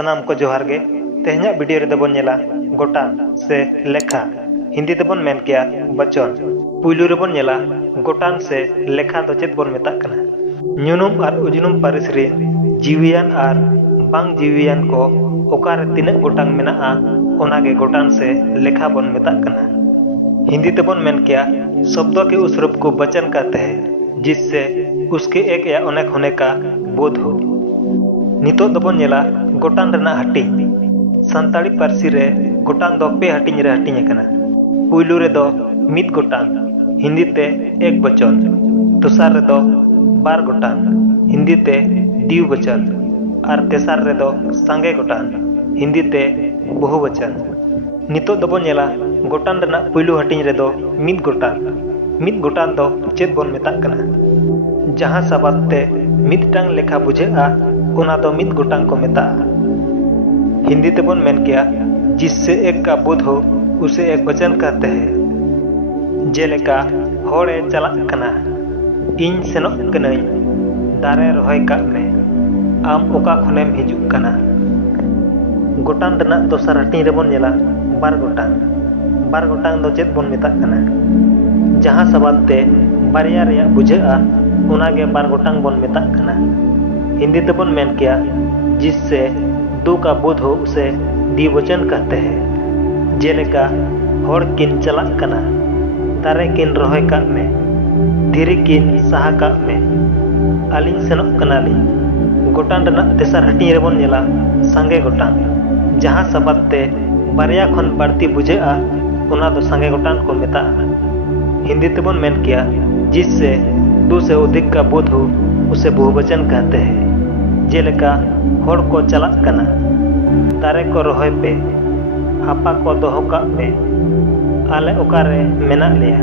सनाम को जोहार गे तेहना वीडियो रे दबन नेला गोटान से लेखा हिंदी तेबन मेन किया बचन पुइलु रे बन नेला गोटान से लेखा दो चेत बन मेता कना ᱧᱩᱱᱩᱢ ᱟᱨ ᱩᱡᱱᱩᱢ ᱯᱟᱹᱨᱤᱥ ᱨᱮᱱ ᱡᱤᱣᱤᱭᱟᱱ ᱟᱨ ᱵᱟᱝ ᱡᱤᱣᱤᱭᱟᱱ ᱠᱚ ᱚᱠᱟᱨᱮ ᱛᱤᱱᱟᱹᱜ ᱜᱚᱴᱟᱝ ᱢᱮᱱᱟᱜᱼᱟ ᱚᱱᱟᱜᱮ ᱜᱚᱴᱟᱱ से लेखा बन मेता कना हिंदी तेबन मेन किया शब्दों के उस रूप को वचन कहते हैं जिससे उसके एक या अनेक होने का बोध हो। नितो दबन नेला गोटान रना हटिंग संताड़ी पारसी रे गोटान दो पे हटिंग रे हटिंग कना पुइलु रे दो मित गोटान हिंदी ते एक वचन दोसार रे दो बार गोटान हिंदी ते दिव वचन और तेसार रे दो सांगे गोटान हिंदी ते बहुवचन। नितो दबन नेला गोटान रना पुइलु हटिंग रे दो मित गोटान दो चेत बन मेता कना जहां सबाद ते मिदटांग लेखा बुझेगा ओना दो मित गोटांग को मेता। हिंदी तेबन मेन किया जिससे एक का बोध हो उसे एक वचन कहते हैं। जेलेका होड़े चला कना इन सेनोक कनई दारे रोहय काग मे आम ओका खनेम हिजुक कना। गोटान रना दोसार हटिंग रे बन नेला बार गोटांग दो चेत बन मेता कना जहां सबाद ते बारिया रेया बुझेगा ओनागे बार गोटांग बन मेता कना। हिंदी तेबन मेन किया जिससे दो का बोध हो उसे द्विवचन कहते हैं। जेलेका होड़ किन चला कना दारे किन रोहय काग मे धीरे किन साहा काग मे आलिन सेनोक कनाली। गोटान रना तेसार हटिंग रे बन नेला सांगे गोटान जहां सबाद ते बारिया खन बाड़ती बुझेगा ओना दो सांगे गोटान को मेता। हिंदी तेबन मेन किया जिससे दो से अधिक का बोध हो उसे बहुवचन कहते हैं। जेलेका होड़ को चला कना दारे को रोहय पे हापा को दोहो काग पे आले ओकारे मेना लिया।